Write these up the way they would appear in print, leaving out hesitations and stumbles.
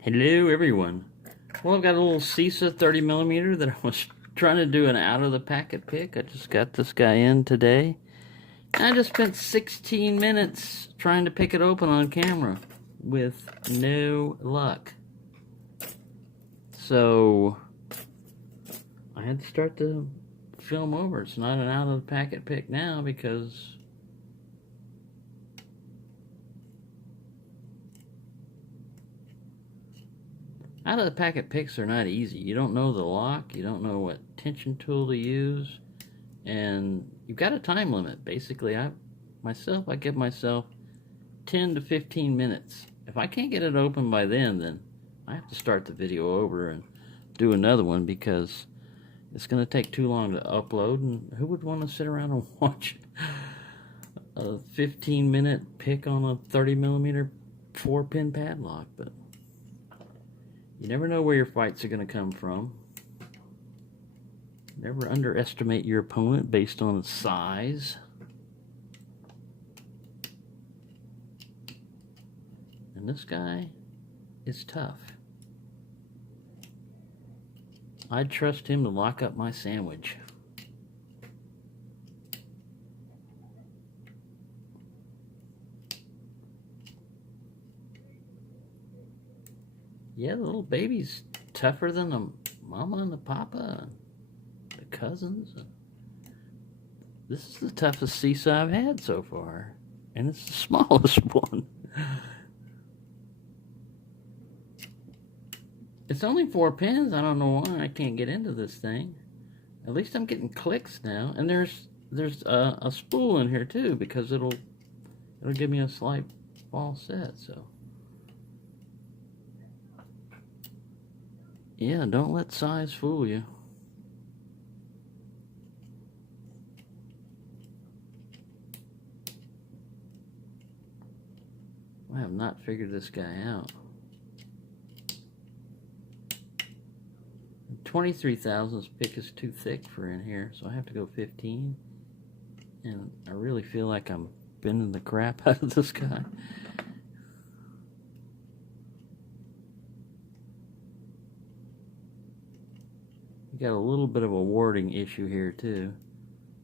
Hello everyone. Well, I've got a little CISA 30mm that I was trying to do an out of the packet pick. I just got this guy in today. I just spent 16 minutes trying to pick it open on camera with no luck. So I had to start the film over. It's not an out of the packet pick now because out of the packet picks are not easy. You don't know the lock, you don't know what tension tool to use, and you've got a time limit. Basically, I give myself 10 to 15 minutes. If I can't get it open by then I have to start the video over and do another one because it's going to take too long to upload, and who would want to sit around and watch a 15-minute pick on a 30mm 4-pin padlock? But you never know where your fights are going to come from. Never underestimate your opponent based on size. And this guy is tough. I'd trust him to lock up my sandwich. Yeah, the little baby's tougher than the mama and the papa, and the cousins. This is the toughest CISA I've had so far, and it's the smallest one. It's only 4 pins. I don't know why I can't get into this thing. At least I'm getting clicks now, and there's a spool in here too because it'll give me a slight ball set. So yeah, don't let size fool you. I have not figured this guy out. 23 thousandths pick is too thick for in here, so I have to go 15. And I really feel like I'm bending the crap out of this guy. You got a little bit of a warding issue here too,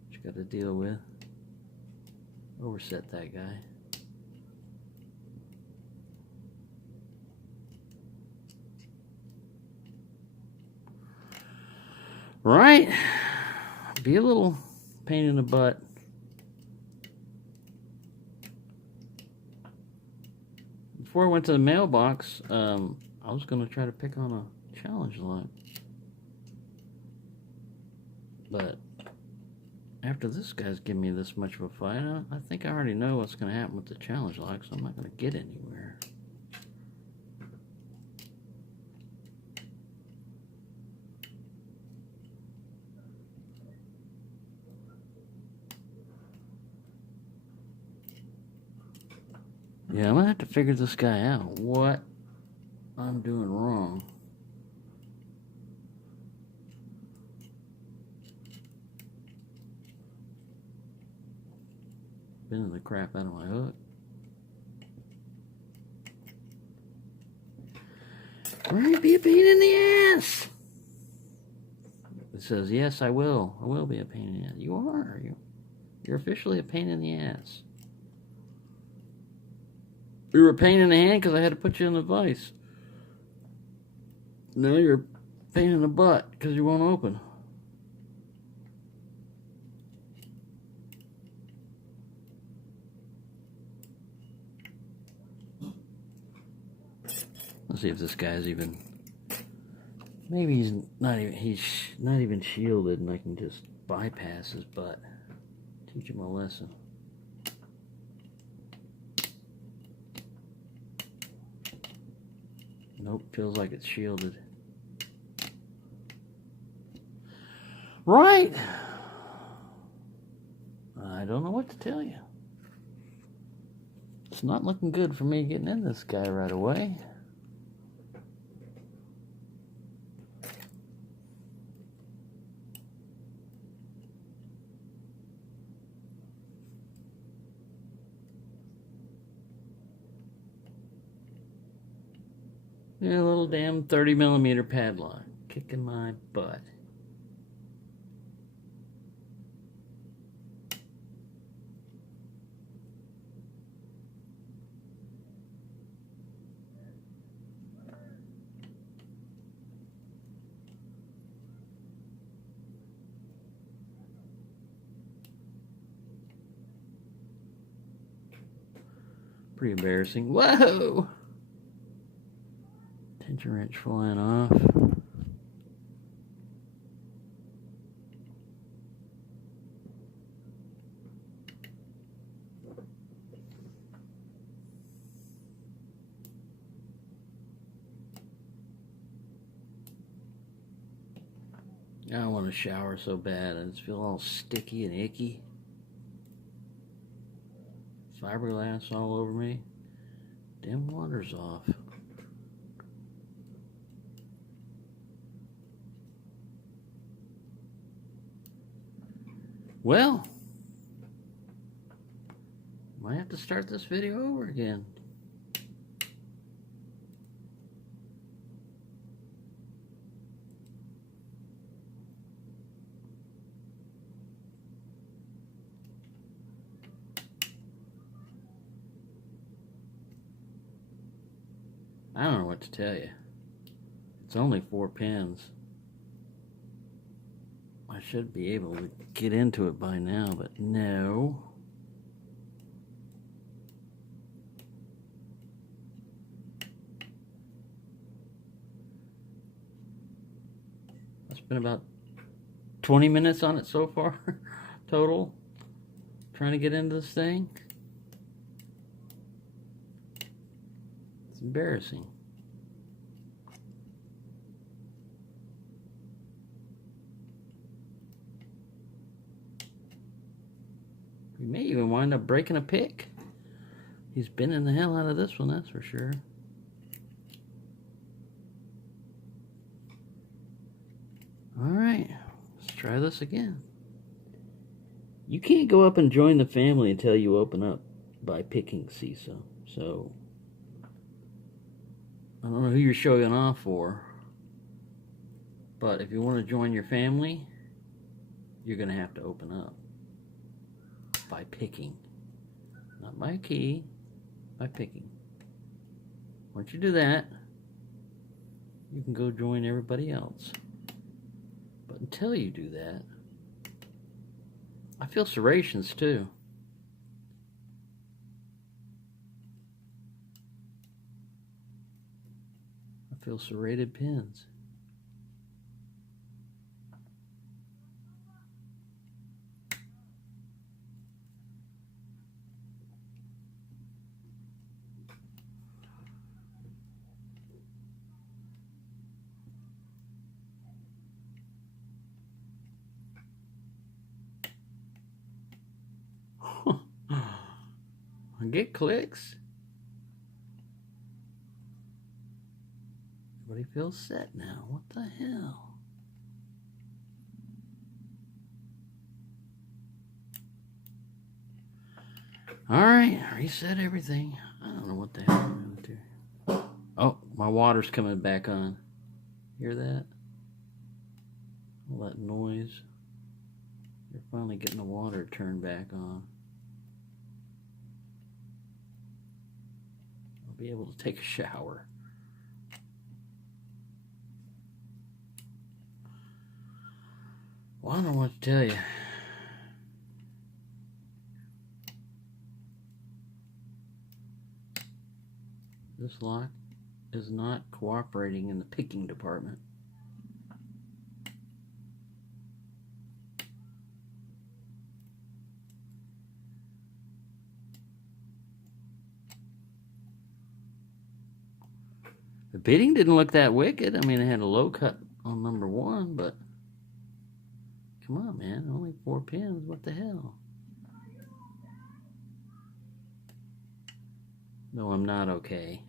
which you got to deal with. Overset that guy. Right? Be a little pain in the butt. Before I went to the mailbox, I was going to try to pick on a challenge lock. But after this guy's giving me this much of a fight, I think I already know what's going to happen with the challenge lock, so I'm not going to get anywhere. Yeah, I'm going to have to figure this guy out, what I'm doing wrong. Bending the crap out of my hook. Right, be a pain in the ass. It says, yes, I will. I will be a pain in the ass. You are. You're officially a pain in the ass. You were a pain in the hand because I had to put you in the vise. Now you're a pain in the butt because you won't open. Let's see if this guy's even. Maybe he's not even shielded, and I can just bypass his butt. Teach him a lesson. Nope, feels like it's shielded. Right. I don't know what to tell you. It's not looking good for me getting in this guy right away. Yeah, a little damn 30mm padlock. Kicking my butt. Pretty embarrassing. Whoa! Tension wrench flying off. I want to shower so bad. I just feel all sticky and icky. Fiberglass all over me. Damn water's off. Well, might have to start this video over again. I don't know what to tell you. It's only 4 pins. I should be able to get into it by now, but no. I spent about 20 minutes on it so far, total, trying to get into this thing. It's embarrassing. We may even wind up breaking a pick. He's bending the hell out of this one, that's for sure. Alright, let's try this again. You can't go up and join the family until you open up by picking CISA. So, I don't know who you're showing off for, but if you want to join your family, you're going to have to open up by picking. Not by key, by picking. Once you do that, you can go join everybody else. But until you do that, I feel serrations too. I feel serrated pins. I get clicks. Everybody feels set now. What the hell? Alright, reset everything. I don't know what the hell I'm going to do. Oh, my water's coming back on. Hear that? All that noise. They're finally getting the water turned back on. I'll be able to take a shower. Well, I don't know what to tell you. This lock is not cooperating in the picking department. The bidding didn't look that wicked. I mean, I had a low cut on number 1, but come on, man. Only 4 pins. What the hell? No, I'm not okay.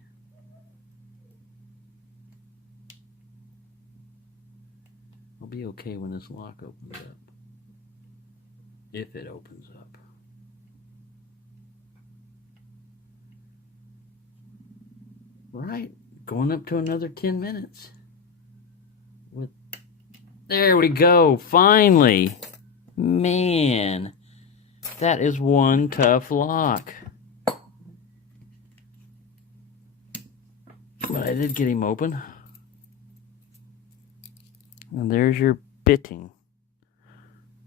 I'll be okay when this lock opens up. If it opens up. Right going up to another 10 minutes. There we go, finally. Man, that is one tough lock. But I did get him open. And there's your bitting.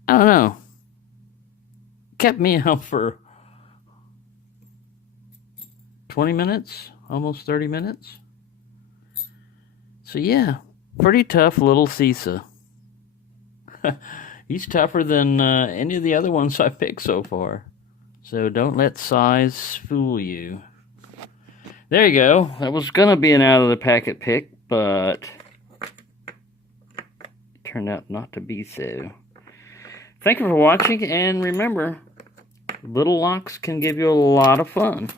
I don't know. Kept me out for 20 minutes, almost 30 minutes. So yeah, pretty tough little CISA. He's tougher than any of the other ones I picked so far. So don't let size fool you. There you go. That was going to be an out of the packet pick, but turned out not to be so. Thank you for watching, and remember, little locks can give you a lot of fun.